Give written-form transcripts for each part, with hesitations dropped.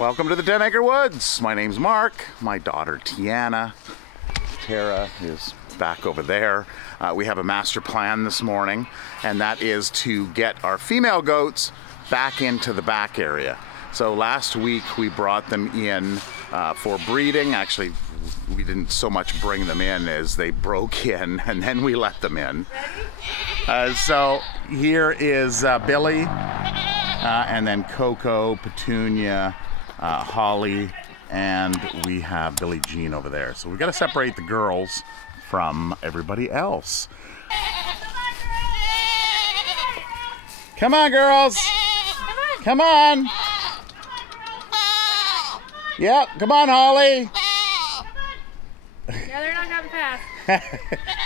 Welcome to the 10 Acre Woods. My name's Mark. My daughter Tiana, Tara is back over there. We have a master plan this morning, and that is to get our female goats back into the back area. So last week we brought them in for breeding. Actually, we didn't so much bring them in as they broke in, and then we let them in. So here is Billy, and then Coco, Petunia, Holly, and we have Billie Jean over there. So we've got to separate the girls from everybody else. Come on, girls! Come on! Yep, come on, Holly! Yeah, they're not having fast.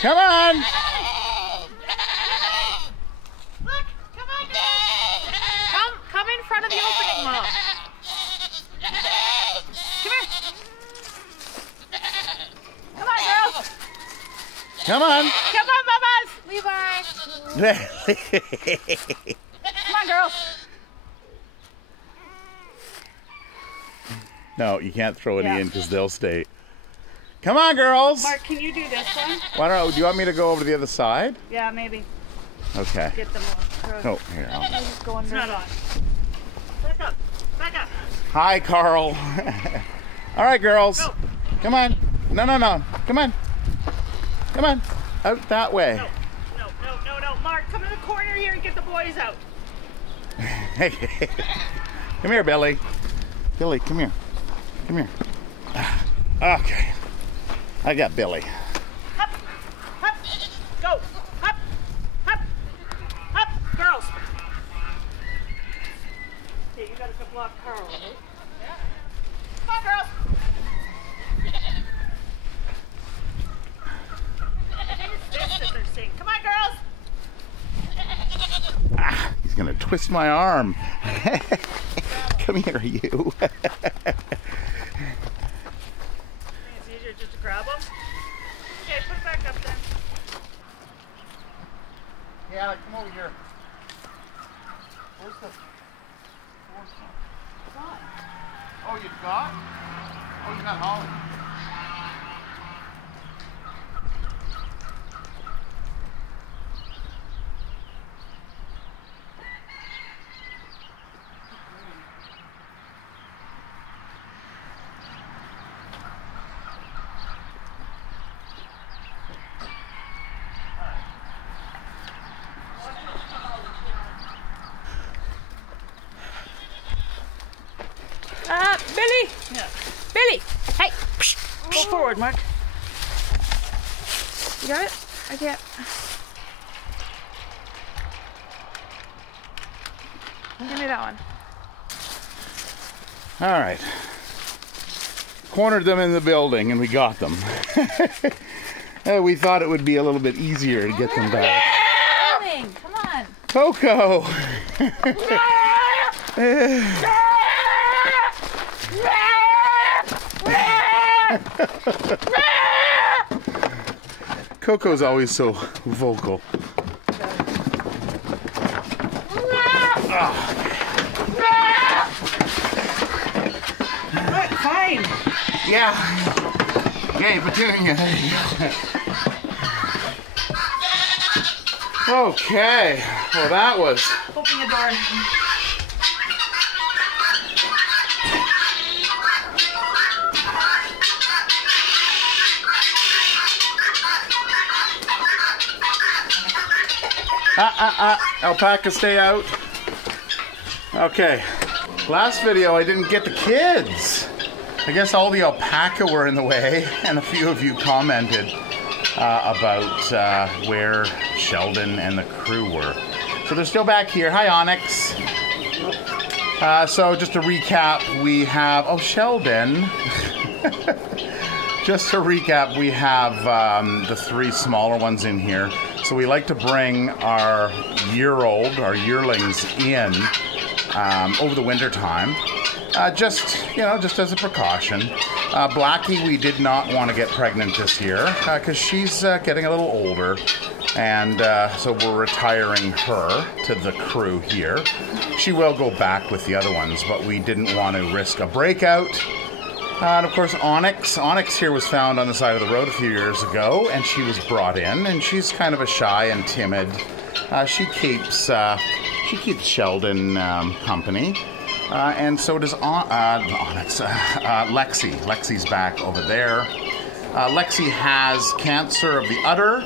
Come on! Look, come on, girls! Come in front of the opening, Mom. Come here. Come on, girls. Come on. Come on, mamas. Levi. Come on, girls. No, you can't throw any in because they'll stay. Come on, girls. Mark, can you do this one? Well, I don't know. Do you want me to go over to the other side? Yeah, maybe. Okay. Get them all. Oh, here. Just go under. It's not on. Back up. Back up. Hi, Carl. All right, girls. Go. Come on. No, no, no. Come on. Come on. Out that way. No. Mark, come in the corner here and get the boys out. Come here, Billy. Billy, come here. Come here. Okay. I got Billy. Up. Up. Go. Up. Up. Up. Girls. Okay, you got to block Carl, right? Yeah. Come on, girls. Come on, girls. He's gonna twist my arm. Come here, you. It's easier just to grab them. Okay, put it back up then. Yeah, come over here. Where's the one? Oh, you've got? Oh, you got Holly. Billy! Yeah. Billy! Hey! Go forward, Mark. You got it? I can't. Give me that one. All right. Cornered them in the building and we got them. We thought it would be a little bit easier to get them back. Come on. Coco! Coco's always so vocal. Right, fine. Yeah. Yay, Petunia. Okay. Well, that was... Open the door. Alpaca, stay out. Okay. Last video, I didn't get the kids. I guess all the alpaca were in the way, and a few of you commented about where Sheldon and the crew were. So they're still back here. Hi, Onyx. So just to recap, we have... Oh, Sheldon. Just to recap, we have the three smaller ones in here. So we like to bring our yearlings in over the winter time, just as a precaution. Blackie, we did not want to get pregnant this year because she's getting a little older, And so we're retiring her to the crew here. She will go back with the other ones, but we didn't want to risk a breakout. And of course, Onyx. Onyx here was found on the side of the road a few years ago, and she was brought in, and she's kind of a shy and timid. She keeps Sheldon company, and so does Onyx. Lexi. Lexi's back over there. Lexi has cancer of the udder,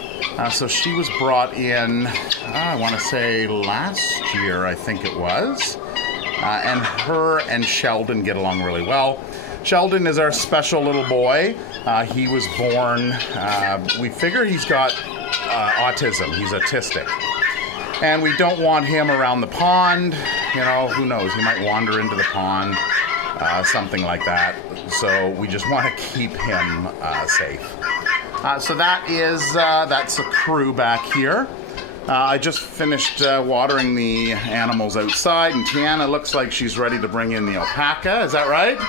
so she was brought in, I want to say last year, I think it was. And her and Sheldon get along really well. Sheldon is our special little boy. He was born, we figure he's got autism. He's autistic. And we don't want him around the pond. You know, who knows? He might wander into the pond, something like that. So we just want to keep him safe. So that's the crew back here. I just finished watering the animals outside, and Tiana looks like she's ready to bring in the alpaca. Is that right? Yeah,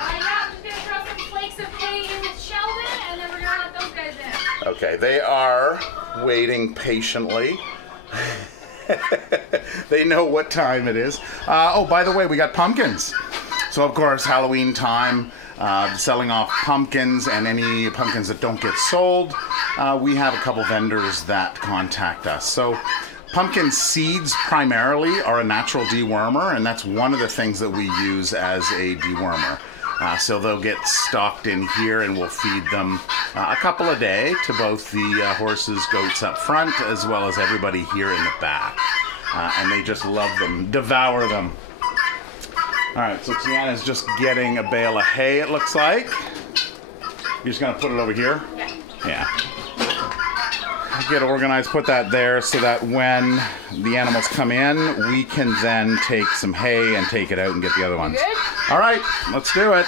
I'm just gonna throw some flakes of hay in with Sheldon, and then we're gonna let those guys in. Okay, they are waiting patiently. They know what time it is. Oh, by the way, we got pumpkins. So, of course, Halloween time, selling off pumpkins and any pumpkins that don't get sold. We have a couple vendors that contact us. So, pumpkin seeds primarily are a natural dewormer, and that's one of the things that we use as a dewormer. So they'll get stocked in here, and we'll feed them a couple a day to both the horses, goats up front, as well as everybody here in the back. And they just love them, devour them. All right, so Tiana's just getting a bale of hay, it looks like. You're just gonna put it over here? Yeah. Get organized, put that there so that when the animals come in, we can then take some hay and take it out and get the other ones. Good? All right, let's do it.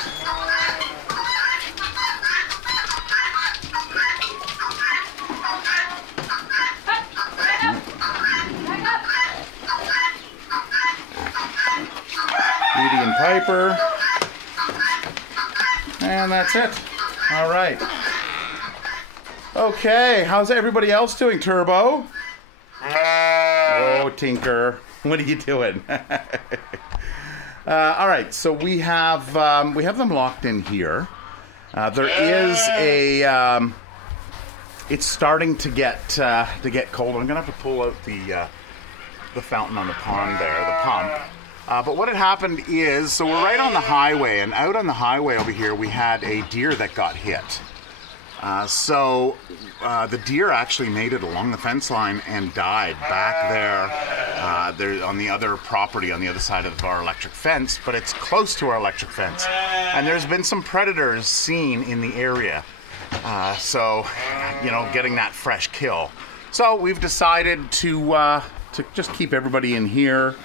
Edie and Piper. And that's it. All right. Okay, how's everybody else doing, Turbo? Oh, Tinker. What are you doing? All right, so we have them locked in here. There is a. It's starting to get cold. I'm gonna have to pull out the fountain on the pond there, the pump. But what had happened is, so we're right on the highway, and out on the highway over here, we had a deer that got hit. So the deer actually made it along the fence line and died back there on the other property on the other side of our electric fence, but it's close to our electric fence. And there's been some predators seen in the area. So, you know, getting that fresh kill. So we've decided to just keep everybody in here.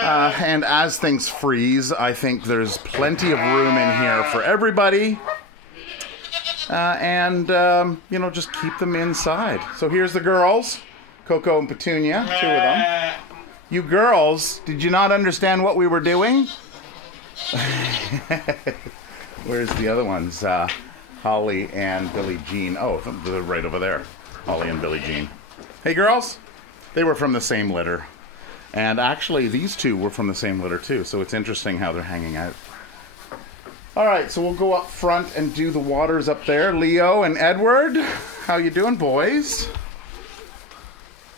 And as things freeze, I think there's plenty of room in here for everybody. And you know, just keep them inside. So here's the girls, Coco and Petunia, two of them. You girls, did you not understand what we were doing? Where's the other ones? Holly and Billie Jean. Oh, they're right over there. Holly and Billie Jean. Hey girls, they were from the same litter. And actually, these two were from the same litter too, so it's interesting how they're hanging out. All right, so we'll go up front and do the waters up there. Leo and Edward, how you doing, boys?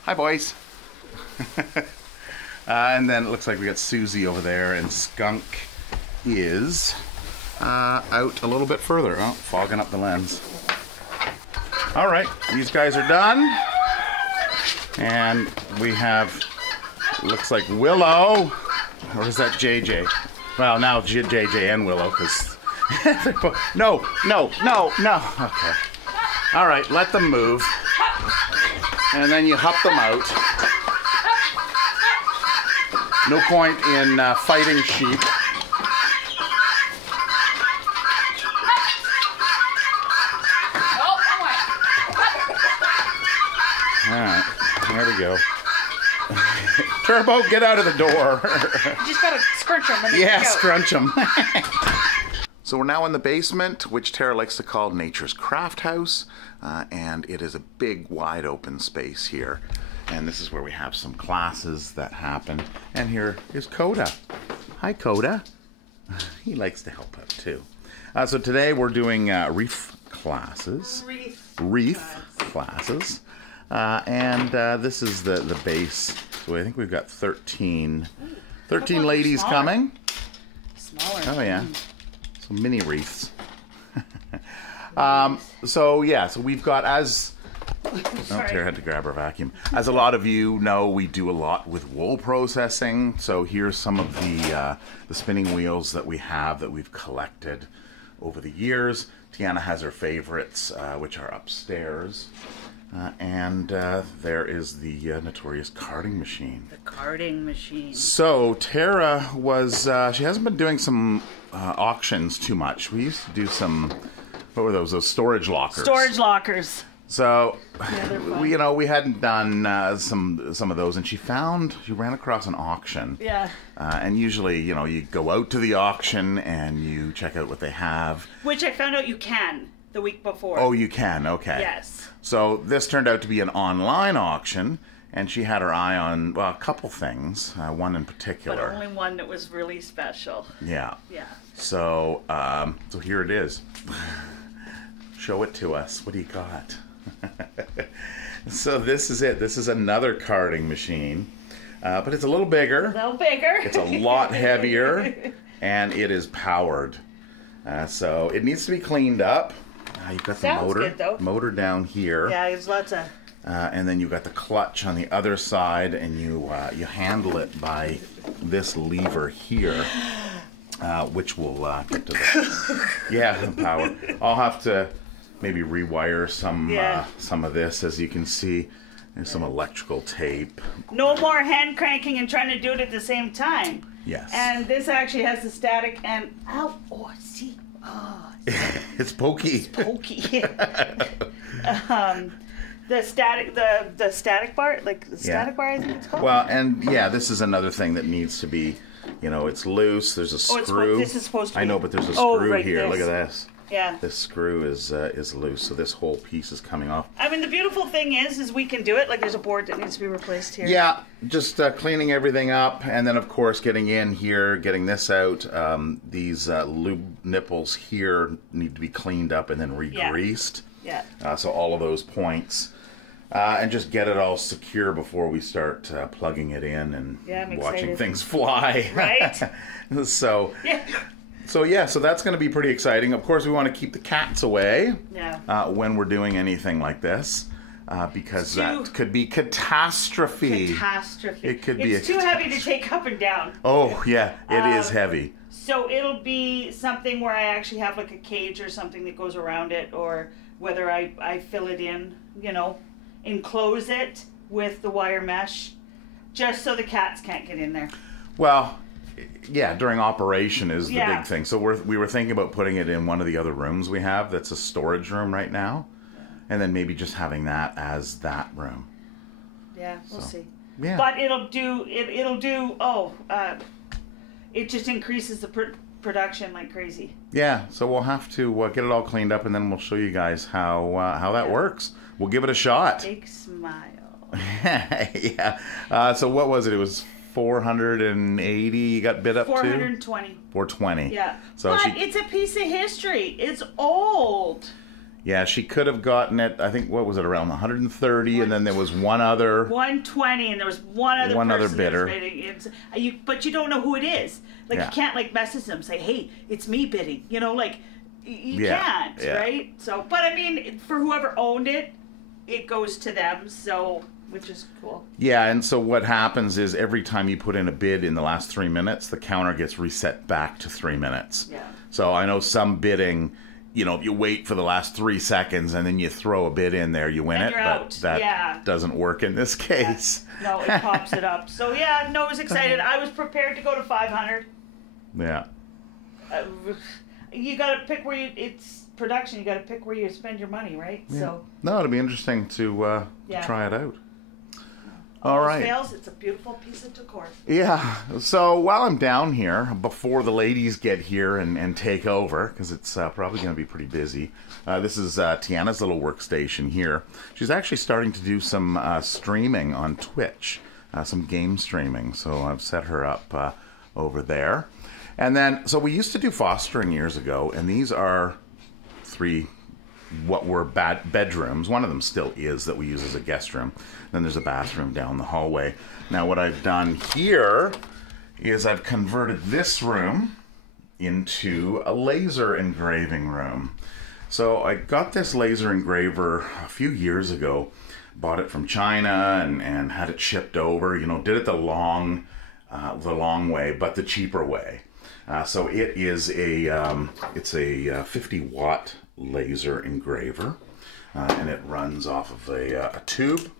Hi, boys. And then it looks like we got Susie over there, and Skunk is out a little bit further. Oh, fogging up the lens. All right, these guys are done. And we have, looks like Willow, or is that JJ? Well, now JJ and Willow, because no. Okay. All right, let them move, and then you hup them out. No point in fighting sheep. All right, there we go. Turbo, get out of the door. You just gotta scrunch them. Yeah, scrunch them. So we're now in the basement, which Tara likes to call Nature's Craft House, and it is a big, wide open space here. And this is where we have some classes that happen. And here is Coda. Hi, Coda. He likes to help out too. So today we're doing wreath classes. Wreath classes. And this is the base. So I think we've got 13 ladies coming. Smaller. Oh yeah. So mini wreaths. So yeah, so we've got Tara had to grab her vacuum. As a lot of you know, we do a lot with wool processing. So here's some of the spinning wheels that we have that we've collected over the years. Tiana has her favorites, which are upstairs. And there is the notorious carding machine. The carding machine. So Tara was, she hasn't been doing some auctions too much. We used to do some, what were those storage lockers. Storage lockers. So, Yeah, we hadn't done some of those, and she ran across an auction. Yeah. And usually, you go out to the auction and you check out what they have. Which I found out you can the week before. Oh, you can, okay. Yes. So this turned out to be an online auction, and she had her eye on, well, a couple things, one in particular. But only one that was really special. Yeah. Yeah. So, so here it is. Show it to us. What do you got? So this is it. This is another carding machine, but it's a little bigger. A little bigger. It's a lot heavier, and it is powered. So it needs to be cleaned up. You've got the Sounds good, though. motor down here. Yeah, there's lots of... And then you've got the clutch on the other side, and you handle it by this lever here, which will get to the power. I'll have to maybe rewire some of this, as you can see. There's some electrical tape. No more hand cranking and trying to do it at the same time. Yes. And this actually has the static and... Ow! Oh, see? Oh, It's pokey. it's pokey. The static bar, like the static bar, I think it's called. Well, and yeah, this is another thing that needs to be, it's loose. There's a screw. This is supposed to be... I know, but there's a screw right, here. this. Look at this. Yeah. This screw is loose, so this whole piece is coming off. I mean, the beautiful thing is we can do it. Like, there's a board that needs to be replaced here. Yeah, just cleaning everything up, and then of course getting in here, getting this out. These lube nipples here need to be cleaned up and then re-greased. Yeah. So all of those points. And just get it all secure before we start plugging it in and watching things fly. Right? So Yeah. So that's going to be pretty exciting. Of course, we want to keep the cats away when we're doing anything like this, because that could be catastrophe. It could be. It's too heavy to take up and down. Oh yeah, it is heavy. So it'll be something where I actually have like a cage or something that goes around it, or whether I fill it in, enclose it with the wire mesh, just so the cats can't get in there. Well, yeah, during operation is the big thing. So we were thinking about putting it in one of the other rooms we have. That's a storage room right now, and then maybe just having that as that room. Yeah, we'll see. Yeah. But it'll do. It just increases the production like crazy. Yeah, so we'll have to get it all cleaned up, and then we'll show you guys how that works. We'll give it a shot. Big smile. Yeah. So what was it? It was 480. You got bid up 420. to 420. Yeah. So but it's a piece of history. It's old. Yeah, she could have gotten it. I think, what was it, around 130, and then there was one other. 120, and there was one other bidder. Bidding. But you don't know who it is. Like you can't message them, say, "Hey, it's me bidding." You can't, right? So, but I mean, for whoever owned it, it goes to them. So, which is cool. Yeah, and so what happens is every time you put in a bid in the last 3 minutes, the counter gets reset back to 3 minutes. Yeah. So I know some bidding. You wait for the last 3 seconds and then you throw a bid in there, you win it, but that doesn't work in this case. Yeah. No, it pops it up. So I was excited. I was prepared to go to 500. Yeah. You got to pick it's production. You got to pick where you spend your money, right? Yeah. So no, it'll be interesting to try it out. All right. Fails, it's a beautiful piece of decor. Yeah. So while I'm down here, before the ladies get here and take over, because it's probably going to be pretty busy, this is Tiana's little workstation here. She's actually starting to do some streaming on Twitch, some game streaming. So I've set her up over there. And then, so we used to do fostering years ago, and these are 3 what were bedrooms. One of them still is that we use as a guest room. Then there's a bathroom down the hallway. Now what I've done here is I've converted this room into a laser engraving room. So I got this laser engraver a few years ago, bought it from China and had it shipped over, you know, did it the long way, but the cheaper way. So it is it's a 50 watt laser engraver, and it runs off of a tube.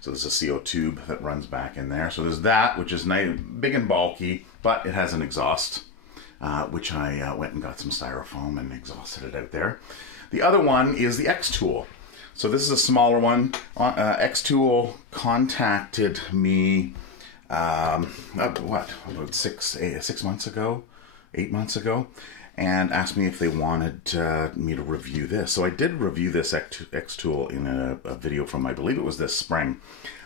So there's a CO tube that runs back in there. So there's that, which is nice, big and bulky, but it has an exhaust, which I went and got some styrofoam and exhausted it out there. The other one is the X-Tool. So this is a smaller one. X-Tool contacted me, about 6 months ago, 8 months ago, and asked me if they wanted me to review this. So I did review this X-Tool in a video from, I believe it was this spring.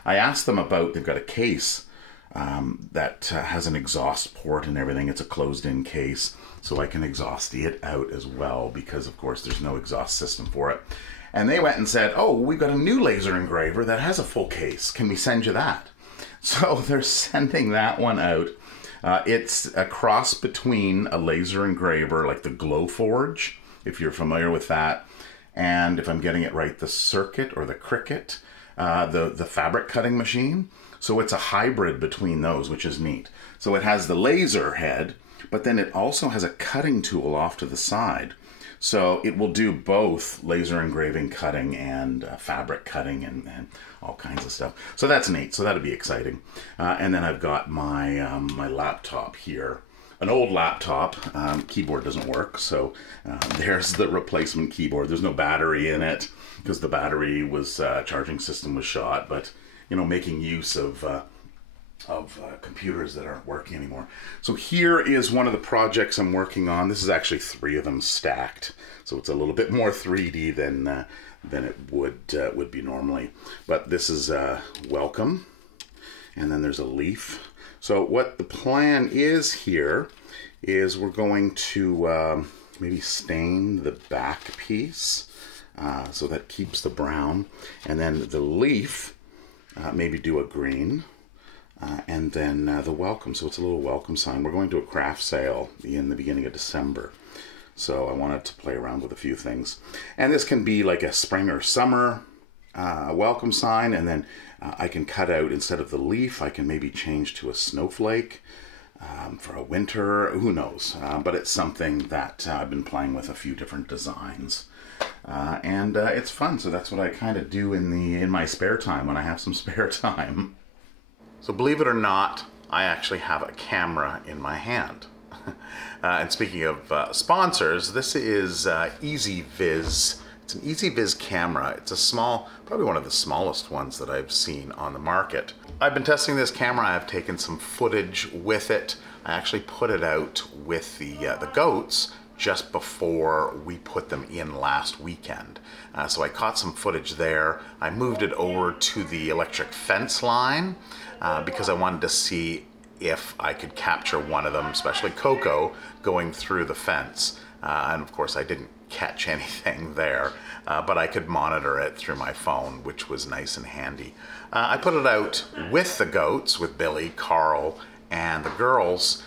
I asked them about, they've got a case that has an exhaust port and everything. It's a closed-in case, so I can exhaust it out as well, because of course there's no exhaust system for it. And they went and said, oh, we've got a new laser engraver that has a full case. Can we send you that? So they're sending that one out. It's a cross between a laser engraver, like the Glowforge, if you're familiar with that, and if I'm getting it right, the Circuit or the Cricut, the fabric cutting machine. So it's a hybrid between those, which is neat. So it has the laser head, but then it also has a cutting tool off to the side. So it will do both laser engraving, cutting, and fabric cutting, and all kinds of stuff. So that's neat. So that'll be exciting. And then I've got my my laptop here, an old laptop. Keyboard doesn't work, so there's the replacement keyboard. There's no battery in it because the battery was charging system was shot. But you know, making use of computers that aren't working anymore. So here is one of the projects I'm working on. This is actually 3 of them stacked, so it's a little bit more 3D than it would be normally. But this is welcome, and then there's a leaf. So what the plan is here is we're going to maybe stain the back piece so that keeps the brown, and then the leaf maybe do a green. And then the welcome, so it's a little welcome sign. We're going to a craft sale in the beginning of December, so I wanted to play around with a few things. And this can be like a spring or summer welcome sign, and then I can cut out, instead of the leaf, I can maybe change to a snowflake for a winter, who knows. But it's something that I've been playing with a few different designs. And it's fun, so that's what I kind of do in my spare time, when I have some spare time. So believe it or not, I actually have a camera in my hand. And speaking of sponsors, this is EZVIZ. It's an EZVIZ camera. It's a small, probably one of the smallest ones that I've seen on the market. I've been testing this camera. I've taken some footage with it. I actually put it out with the goats just before we put them in last weekend. So I caught some footage there. I moved it over to the electric fence line because I wanted to see if I could capture one of them, especially Coco, going through the fence. And of course I didn't catch anything there, but I could monitor it through my phone, which was nice and handy. I put it out with the goats, with Billy, Carl, and the girls,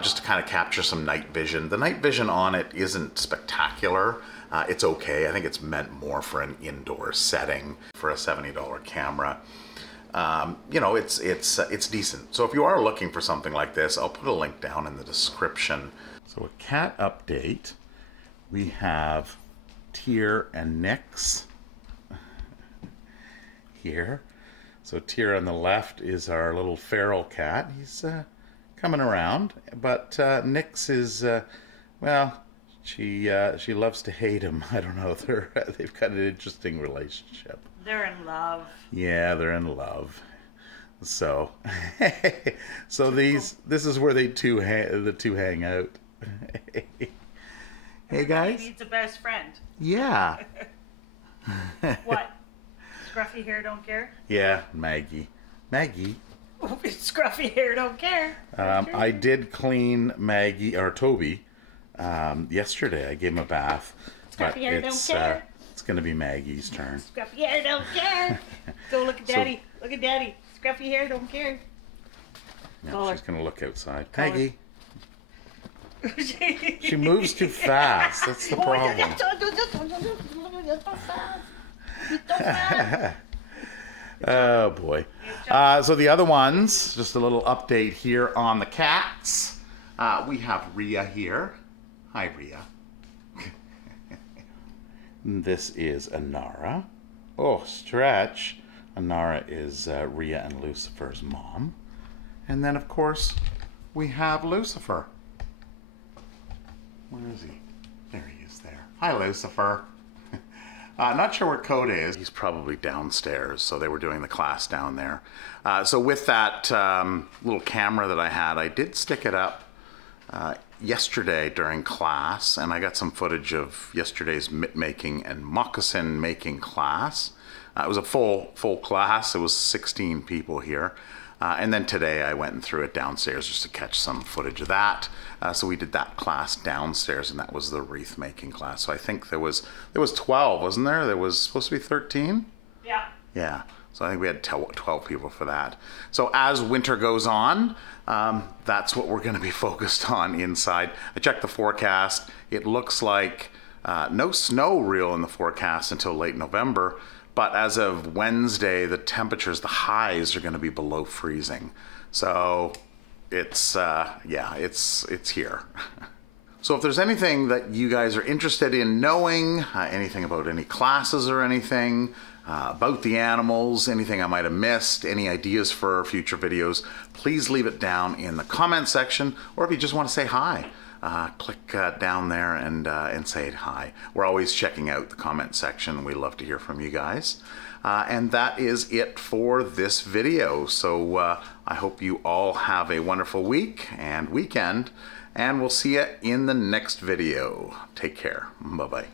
just to kind of capture some night vision. The night vision on it isn't spectacular. It's okay. I think it's meant more for an indoor setting for a $70 camera. You know, it's decent. So if you are looking for something like this, I'll put a link down in the description. So a cat update. We have Tyr and Nix here. So Tyr on the left is our little feral cat. He's coming around, but Nix is, well, she loves to hate him. I don't know. They've got an interesting relationship. They're in love. Yeah, they're in love. So, so this is where the two hang out. Hey guys. Needs a best friend. Yeah. What? Scruffy hair don't care? Yeah, Maggie. Scruffy hair don't care. I did clean Maggie or Toby yesterday. I gave him a bath. Scruffy hair don't care. It's going to be Maggie's turn. Scruffy hair don't care. Go look at Daddy. Look at Daddy. Scruffy hair don't care. No, she's going to look outside. Maggie. She moves too fast. That's the problem. Oh boy. So the other ones, just a little update here on the cats. We have Rhea here. Hi, Rhea. This is Anara. Oh, stretch. Anara is Rhea and Lucifer's mom. And then, of course, we have Lucifer. Where is he? There he is there. Hi, Lucifer. Not sure where Coda is. He's probably downstairs, so they were doing the class down there. So with that little camera that I had, I did stick it up yesterday during class, and I got some footage of yesterday's mitt making and moccasin making class. It was a full class. It was 16 people here. And then today I went and threw it downstairs just to catch some footage of that. So we did that class downstairs, and that was the wreath making class. So I think there was 12, wasn't there? There was supposed to be 13? Yeah. Yeah. So I think we had 12 people for that. So as winter goes on, that's what we're going to be focused on inside. I checked the forecast. It looks like no snow real in the forecast until late November. But as of Wednesday, the temperatures, the highs are going to be below freezing. So it's, yeah, it's here. So if there's anything that you guys are interested in knowing, anything about any classes or anything, about the animals, anything I might have missed, any ideas for future videos, please leave it down in the comment section, or if you just want to say hi, click down there and say hi. We're always checking out the comment section. We love to hear from you guys. And that is it for this video. So I hope you all have a wonderful week and weekend, and we'll see you in the next video. Take care. Bye-bye.